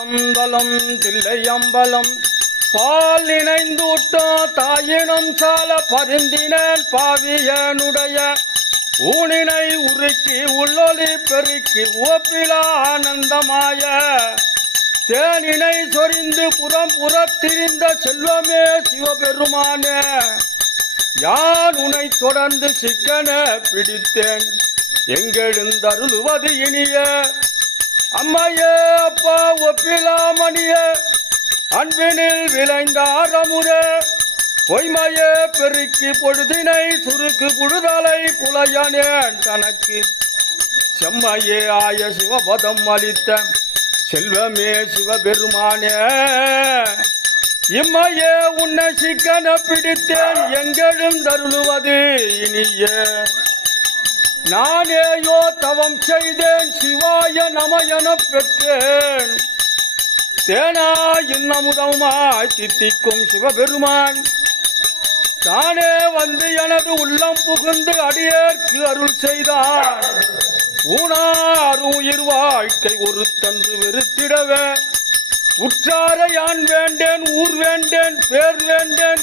தலம் தில்லை அம்பலம் பால் நினைந்தூட்டோ தாயினும் சால பரிந்தினேன் பாவியனுடைய ஊனினை உருக்கி உள்ளொலி பெருக்கி ஓப்பிலா ஆனந்தமாய தேனினை சொரிந்து புறம் புறத்திரிந்த செல்வமே சிவபெருமானே யான் உனை தொடர்ந்து சிக்கன பிடித்தேன் எங்கெழுந்தருளுவது இனிய அம்மையே அப்பா ஒப்பிலாமணிய அன்பினில் விளைந்த ஆரமுரே பொய்மையே பெருக்கி பொழுதினை சுருக்கு புழுதலை புலையனேன் தனக்கு செம்மையே ஆய சிவபதம் அளித்த செல்வமே சிவபெருமானே இம்மையே உன்னை சிக்கன பிடித்தேன் எங்கெழும் தருளுவது இனிய நானேயோ தவம் செய்தேன் சிவாய நம எனப் பெற்றேன் தேனா இன்னமுதமாய் தித்திக்கும் சிவபெருமான் தானே வந்து எனது உள்ளம் புகுந்து அடியேற்கு அருள் செய்தான் ஊனார் உயிர் வாழ்க்கை ஒரு தன்று வெறுத்திடவே உற்றார யான் வேண்டேன் ஊர் வேண்டேன் பேர் வேண்டேன்